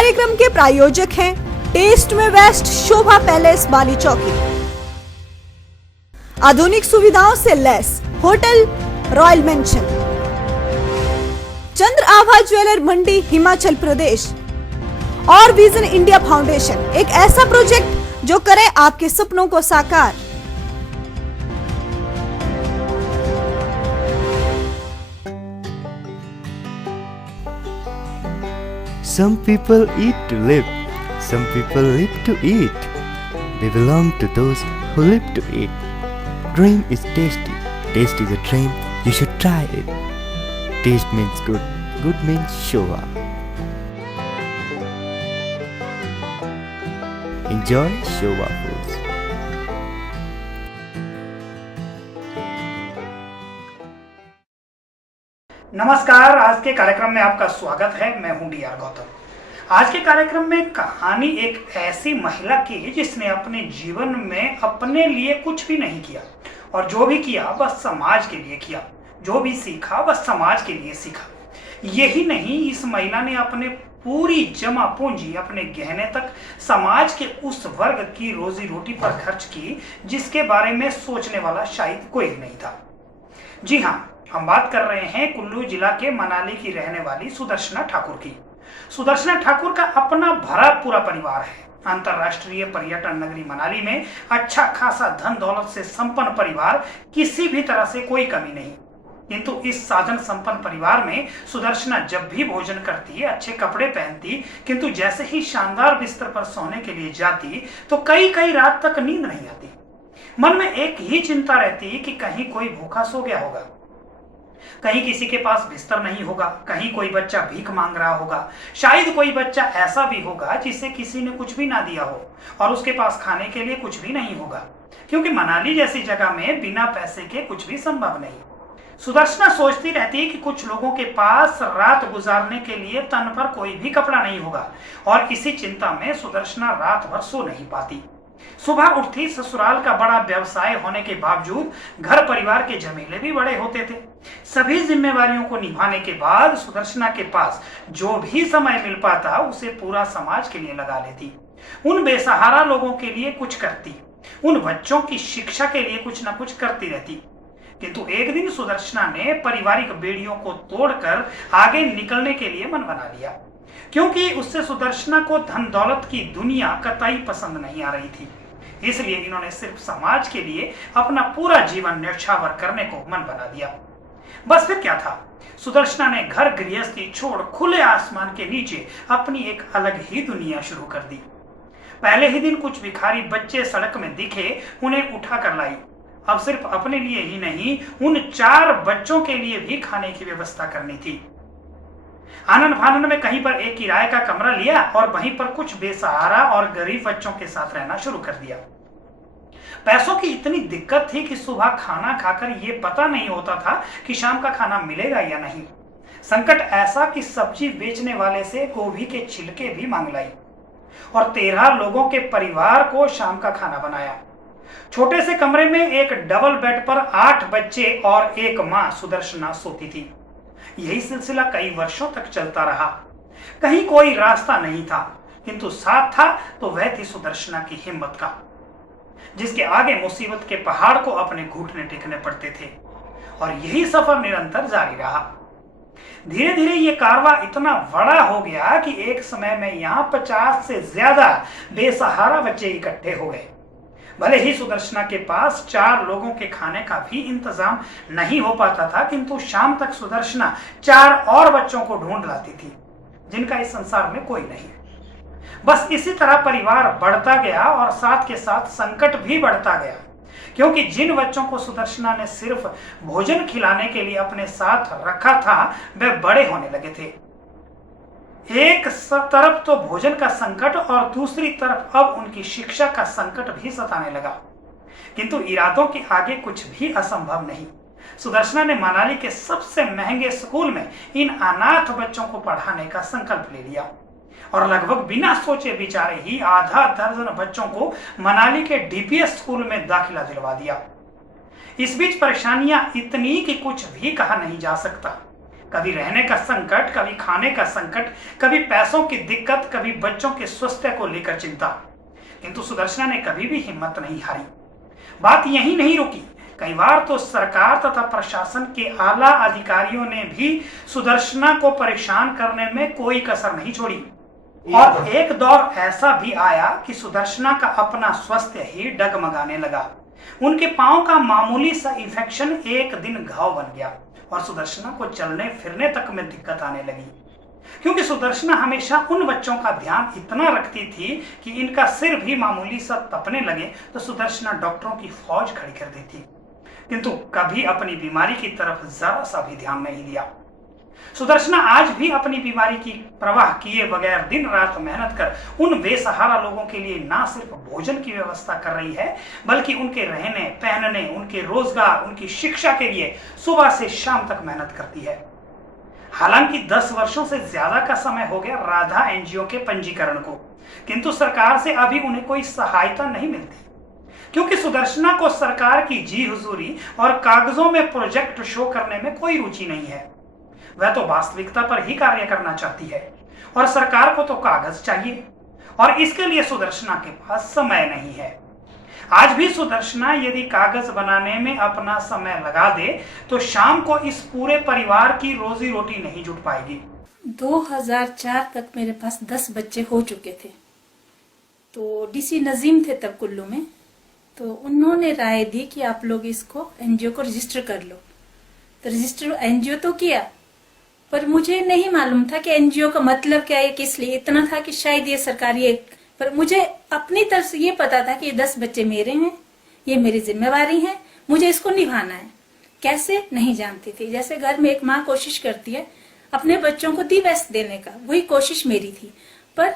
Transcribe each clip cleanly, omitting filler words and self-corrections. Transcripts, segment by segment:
कार्यक्रम के प्रायोजक हैं टेस्ट में वेस्ट शोभा पैलेस बाली चौकी, आधुनिक सुविधाओं से लैस होटल रॉयल मेंशन, चंद्र आभा ज्वेलर मंडी हिमाचल प्रदेश और विजन इंडिया फाउंडेशन, एक ऐसा प्रोजेक्ट जो करे आपके सपनों को साकार। Some people eat to live, some people live to eat. We belong to those who live to eat. Dream is tasty, taste is a dream, you should try it. Taste means good, good means Shova. Enjoy Shova foods. नमस्कार, आज के कार्यक्रम में आपका स्वागत है। मैं हूं डी आर गौतम। आज के कार्यक्रम में कहानी एक ऐसी महिला की जिसने अपने जीवन में अपने लिए कुछ भी नहीं किया और जो भी किया वह समाज के लिए किया, जो भी सीखा वह समाज के लिए सीखा। यही नहीं, इस महिला ने अपने पूरी जमा पूंजी, अपने गहने तक समाज के उस वर्ग की रोजी रोटी पर खर्च की जिसके बारे में सोचने वाला शायद कोई नहीं था। जी हाँ, हम बात कर रहे हैं कुल्लू जिला के मनाली की रहने वाली सुदर्शना ठाकुर की। सुदर्शना ठाकुर का अपना भरा पूरा परिवार है। अंतरराष्ट्रीय पर्यटन नगरी मनाली में अच्छा खासा धन दौलत से संपन्न परिवार, किसी भी तरह से कोई कमी नहीं। किंतु इस साधन संपन्न परिवार में सुदर्शना जब भी भोजन करती, अच्छे कपड़े पहनती, किंतु जैसे ही शानदार बिस्तर पर सोने के लिए जाती तो कई कई रात तक नींद नहीं आती। मन में एक ही चिंता रहती कि कहीं कोई भूखा सो गया होगा, कहीं किसी के पास बिस्तर नहीं होगा, कहीं कोई बच्चा भीख मांग रहा होगा, शायद कोई बच्चा ऐसा भी होगा जिसे किसी ने कुछ भी ना दिया हो और उसके पास खाने के लिए कुछ भी नहीं होगा, क्योंकि मनाली जैसी जगह में बिना पैसे के कुछ भी संभव नहीं। सुदर्शना सोचती रहती कि कुछ लोगों के पास रात गुजारने के लिए तन पर कोई भी कपड़ा नहीं होगा और इसी चिंता में सुदर्शना रात भर सो नहीं पाती। सुबह उठती, ससुराल का बड़ा व्यवसाय होने के बावजूद घर परिवार के झमेले भी बड़े होते थे। सभी जिम्मेवारियों को निभाने के बाद सुदर्शना के पास जो भी समय मिल पाता उसे पूरा समाज के लिए लगा लेती, उन बेसहारा लोगों के लिए कुछ करती, उन बच्चों की शिक्षा के लिए कुछ न कुछ करती रहती। किंतु एक दिन सुदर्शना ने पारिवारिक बेड़ियों को तोड़कर आगे निकलने के लिए मन बना लिया, क्योंकि उससे सुदर्शना को धन दौलत की दुनिया कतई पसंद नहीं आ रही थी। इसलिए इन्होंने सिर्फ समाज के लिए अपना पूरा जीवन न्यौछावर करने को मन बना दिया। बस फिर क्या था, सुदर्शना ने घर गृहस्थी छोड़ खुले आसमान के नीचे अपनी एक अलग ही दुनिया शुरू कर दी। पहले ही दिन कुछ भिखारी बच्चे सड़क में दिखे, उन्हें उठा कर लाई। अब सिर्फ अपने लिए ही नहीं, उन 4 बच्चों के लिए भी खाने की व्यवस्था करनी थी। आनंद फानंद में कहीं पर एक किराए का कमरा लिया और वहीं पर कुछ बेसहारा और गरीब बच्चों के साथ रहना शुरू कर दिया। पैसों की इतनी दिक्कत थी कि सुबह खाना खाकर ये पता नहीं होता था कि शाम का खाना मिलेगा या नहीं। संकट ऐसा कि सब्जी बेचने वाले से गोभी के छिलके भी मांग लाई और 13 लोगों के परिवार को शाम का खाना बनाया। छोटे से कमरे में एक डबल बेड पर 8 बच्चे और एक मां सुदर्शना सोती थी। यही सिलसिला कई वर्षों तक चलता रहा। कहीं कोई रास्ता नहीं था, किंतु साथ था तो वह थी सुदर्शना की हिम्मत का, जिसके आगे मुसीबत के पहाड़ को अपने घुटने टेकने पड़ते थे। और यही सफर निरंतर जारी रहा। धीरे धीरे ये कारवां इतना बड़ा हो गया कि एक समय में यहाँ 50 से ज्यादा बेसहारा बच्चे इकट्ठे हो गए। भले ही सुदर्शना के पास 4 लोगों के खाने का भी इंतजाम नहीं हो पाता था, किंतु शाम तक सुदर्शना 4 और बच्चों को ढूंढ लाती थी जिनका इस संसार में कोई नहीं। बस इसी तरह परिवार बढ़ता गया और साथ के साथ संकट भी बढ़ता गया, क्योंकि जिन बच्चों को सुदर्शना ने सिर्फ भोजन खिलाने के लिए अपने साथ रखा था वे बड़े होने लगे थे। एक तरफ तो भोजन का संकट और दूसरी तरफ अब उनकी शिक्षा का संकट भी सताने लगा। किंतु इरादों के आगे कुछ भी असंभव नहीं। सुदर्शना ने मनाली के सबसे महंगे स्कूल में इन अनाथ बच्चों को पढ़ाने का संकल्प ले लिया और लगभग बिना सोचे विचारे ही आधा दर्जन बच्चों को मनाली के डीपीएस स्कूल में दाखिला दिलवा दिया। इस बीच परेशानियां इतनी कि कुछ भी कहा नहीं जा सकता। कभी रहने का संकट, कभी खाने का संकट, कभी पैसों की दिक्कत, कभी बच्चों के स्वास्थ्य को लेकर चिंता। किंतु सुदर्शना ने कभी भी हिम्मत नहीं हारी। बात यही नहीं रुकी, कई बार तो सरकार तथा प्रशासन के आला अधिकारियों ने भी सुदर्शना को परेशान करने में कोई कसर नहीं छोड़ी। और एक दौर ऐसा भी आया कि सुदर्शना का अपना स्वास्थ्य ही डगमगाने लगा। उनके पांव का मामूली सा इन्फेक्शन एक दिन घाव बन गया और सुदर्शना को चलने फिरने तक में दिक्कत आने लगी। क्योंकि सुदर्शना हमेशा उन बच्चों का ध्यान इतना रखती थी कि इनका सिर भी मामूली सा तपने लगे तो सुदर्शना डॉक्टरों की फौज खड़ी कर देती, किंतु कभी अपनी बीमारी की तरफ जरा सा भी ध्यान नहीं दिया। सुदर्शना आज भी अपनी बीमारी की परवाह किए बगैर दिन रात मेहनत कर उन बेसहारा लोगों के लिए ना सिर्फ भोजन की व्यवस्था कर रही है, बल्कि उनके रहने पहनने, उनके रोजगार, उनकी शिक्षा के लिए सुबह से शाम तक मेहनत करती है। हालांकि 10 वर्षों से ज्यादा का समय हो गया राधा एनजीओ के पंजीकरण को, किंतु सरकार से अभी उन्हें कोई सहायता नहीं मिलती, क्योंकि सुदर्शना को सरकार की जी हुजूरी और कागजों में प्रोजेक्ट शो करने में कोई रुचि नहीं है। वह तो वास्तविकता पर ही कार्य करना चाहती है और सरकार को तो कागज चाहिए, और इसके लिए सुदर्शना के पास समय नहीं है। आज भी सुदर्शना यदि कागज बनाने में अपना समय लगा दे तो शाम को इस पूरे परिवार की रोजी रोटी नहीं जुट पाएगी। 2004 तक मेरे पास 10 बच्चे हो चुके थे। तो डीसी नजीम थे तब कुल्लू में, तो उन्होंने राय दी कि आप लोग इसको एनजीओ को रजिस्टर कर लो। तो रजिस्टर एनजीओ तो किया, पर मुझे नहीं मालूम था कि एनजीओ का मतलब क्या है, किस लिए। इतना था कि शायद ये सरकारी एक, पर मुझे अपनी तरफ से ये पता था कि ये 10 बच्चे मेरे हैं, ये मेरी जिम्मेवारी है, मुझे इसको निभाना है। कैसे नहीं जानती थी। जैसे घर में एक माँ कोशिश करती है अपने बच्चों को दी बेस्ट देने का, वही कोशिश मेरी थी। पर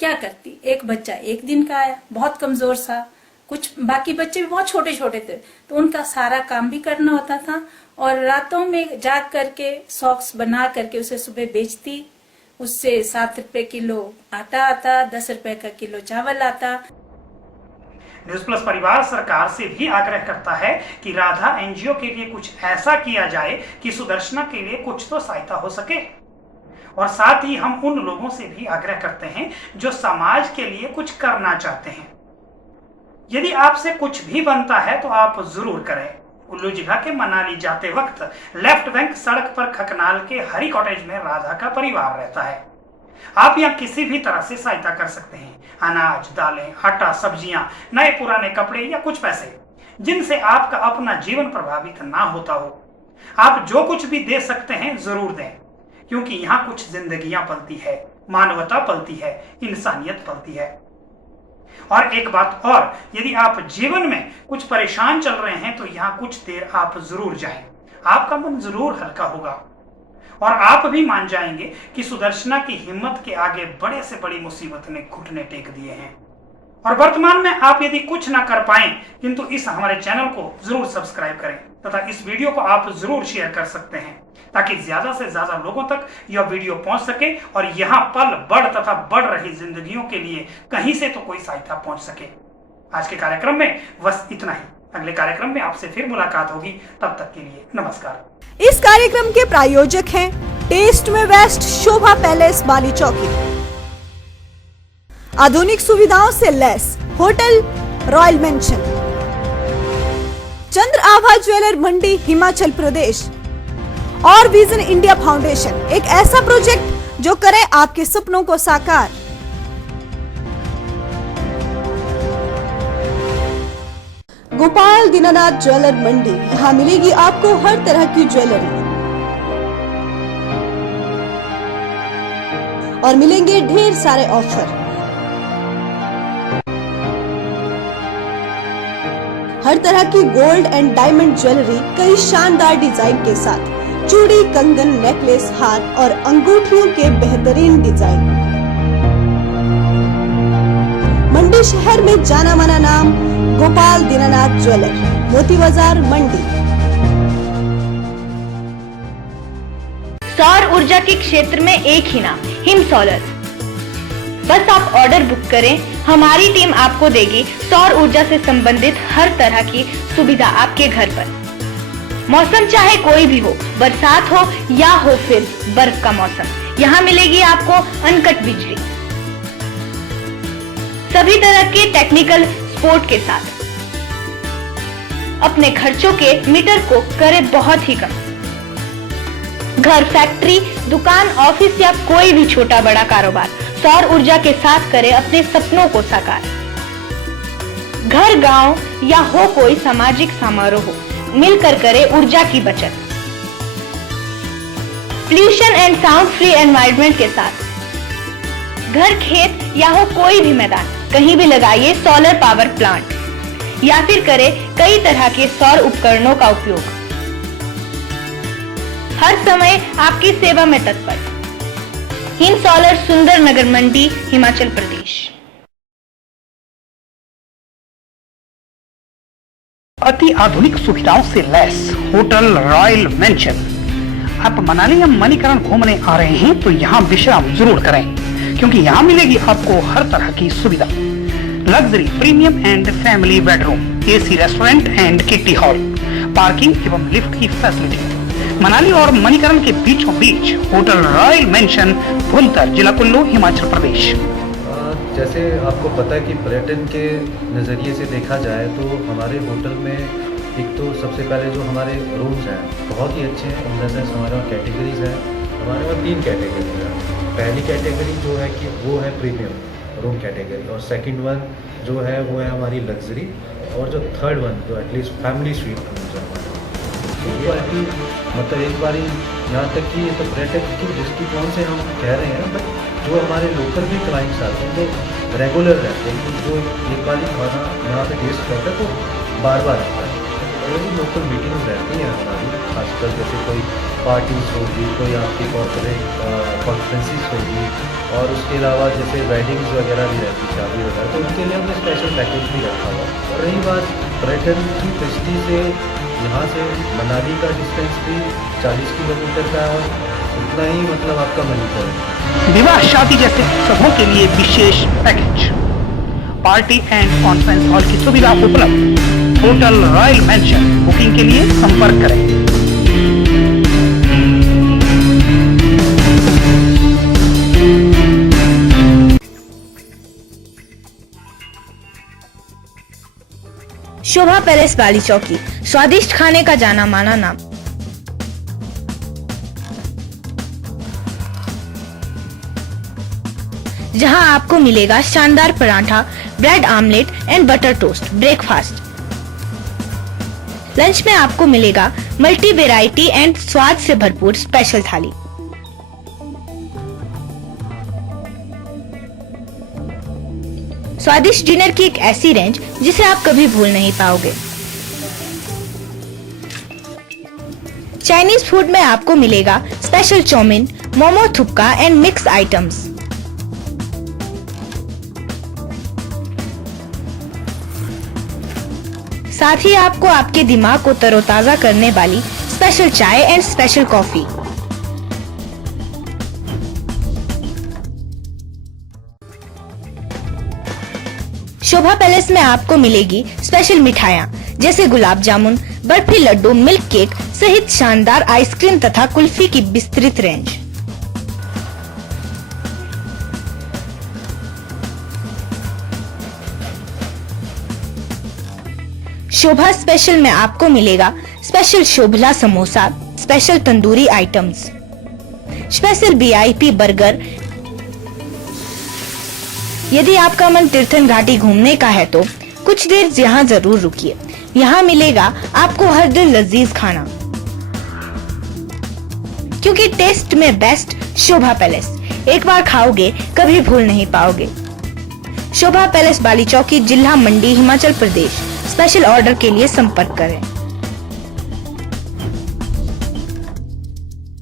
क्या करती, एक बच्चा एक दिन का आया, बहुत कमजोर सा, कुछ बाकी बच्चे भी बहुत छोटे छोटे थे, तो उनका सारा काम भी करना होता था। और रातों में जाग करके सॉक्स बना करके उसे सुबह बेचती, उससे 7 रुपए किलो आटा आता, 10 रुपए का किलो चावल आता। न्यूज प्लस परिवार सरकार से भी आग्रह करता है कि राधा एनजीओ के लिए कुछ ऐसा किया जाए कि सुदर्शना के लिए कुछ तो सहायता हो सके। और साथ ही हम उन लोगों से भी आग्रह करते हैं जो समाज के लिए कुछ करना चाहते हैं। यदि आपसे कुछ भी बनता है तो आप जरूर करें। कुल्लू जिला के मनाली जाते वक्त लेफ्ट बैंक सड़क पर खकनाल के हरी कॉटेज में राधा का परिवार रहता है। आप यहाँ किसी भी तरह से सहायता कर सकते हैं। अनाज, दालें, आटा, सब्जियां, नए पुराने कपड़े या कुछ पैसे, जिनसे आपका अपना जीवन प्रभावित ना होता हो। आप जो कुछ भी दे सकते हैं जरूर दें, क्योंकि यहाँ कुछ जिंदगियां पलती है, मानवता पलती है, इंसानियत पलती है। और एक बात और, यदि आप जीवन में कुछ परेशान चल रहे हैं तो यहाँ कुछ देर आप जरूर जाएं। आपका मन जरूर हल्का होगा और आप भी मान जाएंगे कि सुदर्शना की हिम्मत के आगे बड़े से बड़ी मुसीबत ने घुटने टेक दिए हैं। और वर्तमान में आप यदि कुछ ना कर पाएं, किंतु इस हमारे चैनल को जरूर सब्सक्राइब करें तथा इस वीडियो को आप जरूर शेयर कर सकते हैं, ताकि ज्यादा से ज्यादा लोगों तक यह वीडियो पहुंच सके और यहाँ पल बढ़ तथा बढ़ रही जिंदगियों के लिए कहीं से तो कोई सहायता पहुंच सके। आज के कार्यक्रम में बस इतना ही। अगले कार्यक्रम में आपसे फिर मुलाकात होगी, तब तक के लिए नमस्कार। इस कार्यक्रम के प्रायोजक हैं टेस्ट में वेस्ट शोभा पैलेस बाली चौकी, आधुनिक सुविधाओं से लैस होटल रॉयल मेंशन, चंद्र आभा ज्वेलर मंडी हिमाचल प्रदेश और विजन इंडिया फाउंडेशन, एक ऐसा प्रोजेक्ट जो करे आपके सपनों को साकार। गोपाल दीनानाथ ज्वेलर मंडी, यहाँ मिलेगी आपको हर तरह की ज्वेलरी और मिलेंगे ढेर सारे ऑफर। हर तरह की गोल्ड एंड डायमंड ज्वेलरी कई शानदार डिजाइन के साथ, चूड़ी, कंगन, नेकलेस, हार और अंगूठियों के बेहतरीन डिजाइन। मंडी शहर में जाना माना नाम गोपाल दीनानाथ ज्वेलर, मोती बाजार मंडी। सौर ऊर्जा के क्षेत्र में एक ही नाम, हिम सोलर। बस आप ऑर्डर बुक करें, हमारी टीम आपको देगी सौर ऊर्जा से संबंधित हर तरह की सुविधा आपके घर पर। मौसम चाहे कोई भी हो, बरसात हो या हो फिर बर्फ का मौसम, यहाँ मिलेगी आपको अनकट बिजली सभी तरह के टेक्निकल सपोर्ट के साथ। अपने खर्चों के मीटर को करे बहुत ही कम। घर, फैक्ट्री, दुकान, ऑफिस या कोई भी छोटा बड़ा कारोबार सौर ऊर्जा के साथ करे अपने सपनों को साकार। घर, गांव या हो कोई सामाजिक समारोह, मिलकर करे ऊर्जा की बचत। Pollution and sound free environment के साथ। घर, खेत या हो कोई भी मैदान, कहीं भी लगाइए सोलर पावर प्लांट या फिर करे कई तरह के सौर उपकरणों का उपयोग। हर समय आपकी सेवा में तत्पर। हिम सोलर, सुंदर नगर मंडी, हिमाचल प्रदेश। अति आधुनिक सुविधाओं से लैस होटल रॉयल मेंशन। आप मनाली या मणिकरण घूमने आ रहे हैं तो यहाँ विश्राम जरूर करें, क्योंकि यहाँ मिलेगी आपको हर तरह की सुविधा। Luxury, premium and family bedroom, AC restaurant and kitty hall, parking एवं लिफ्ट की फैसिलिटी। मनाली और मणिकरण के बीचों बीच होटल रॉयल मेंशन, भुंतर, जिला कुल्लू, हिमाचल प्रदेश। जैसे आपको पता है कि पर्यटन के नज़रिए से देखा जाए तो हमारे होटल में एक तो सबसे पहले जो हमारे रूम्स हैं बहुत ही अच्छे हैं। इन द सेंस हमारे वहाँ कैटेगरीज हैं। हमारे वहाँ 3 कैटेगरी हैं। पहली कैटेगरी जो है कि वो है प्रीमियम रूम कैटेगरी, और सेकंड वन जो है वो है हमारी लग्जरी, और जो थर्ड वन जो एटलीस्ट फैमिली स्वीट रूम्स है हमारे। क्वालिटी मतलब एक बारी यहाँ तक कि तो पर्यटक की दृष्टिकोण से हम कह रहे हैं, बट जो हमारे लोकल भी क्लाइंट्स आते हैं तो रेगुलर रहते हैं, जो एक बार ही खाना यहाँ पे टेस्ट करते हैं तो बार बार आता है। और भी लोकल मीटिंग्स रहती हैं हमारी, खासकर जैसे कोई पार्टीज होगी, कोई आपकी कॉर्पोरेट कॉन्फ्रेंसेस होगी, और उसके अलावा जैसे वेडिंग्स वगैरह भी रहती है, शादी वगैरह, तो उनके लिए हमने स्पेशल पैकेज भी रखा हुआ। और रही बात पर्यटन की दृष्टि से, यहाँ से मनाली का डिस्टेंस भी 40 किलोमीटर का है, उतना ही मतलब आपका मणिकरण है। विवाह, शादी जैसे सबों के लिए विशेष package, party and conference hall की सुविधा उपलब्ध। Hotel royal mention. बुकिंग के लिए संपर्क करें। शोभा पैलेस बाली चौकी, स्वादिष्ट खाने का जाना माना नाम। जहां आपको मिलेगा शानदार paratha, bread omelette and butter toast breakfast. Lunch में आपको मिलेगा मल्टी वेराइटी एंड स्वाद से भरपूर स्पेशल थाली। स्वादिष्ट डिनर की एक ऐसी रेंज जिसे आप कभी भूल नहीं पाओगे। चाइनीज फूड में आपको मिलेगा स्पेशल चाउमीन, मोमो, थुपका एंड मिक्स आइटम्स। साथ ही आपको आपके दिमाग को तरोताजा करने वाली स्पेशल चाय and special coffee. Shobha palace में आपको मिलेगी स्पेशल मिठाइयाँ जैसे गुलाब जामुन, बर्फी, लड्डू, मिल्क केक सहित शानदार आइसक्रीम तथा कुल्फी की विस्तृत रेंज। शोभा स्पेशल में आपको मिलेगा स्पेशल शोभला samosa, special tandoori items, special VIP burger. यदि आपका मन तीर्थन घाटी घूमने का है तो कुछ देर यहाँ जरूर रुकिए। यहाँ मिलेगा आपको हर दिन लजीज खाना, क्योंकि टेस्ट में बेस्ट शोभा पैलेस। एक बार खाओगे कभी भूल नहीं पाओगे। शोभा पैलेस बाली चौकी, जिला मंडी, हिमाचल प्रदेश। स्पेशल ऑर्डर के लिए संपर्क करें।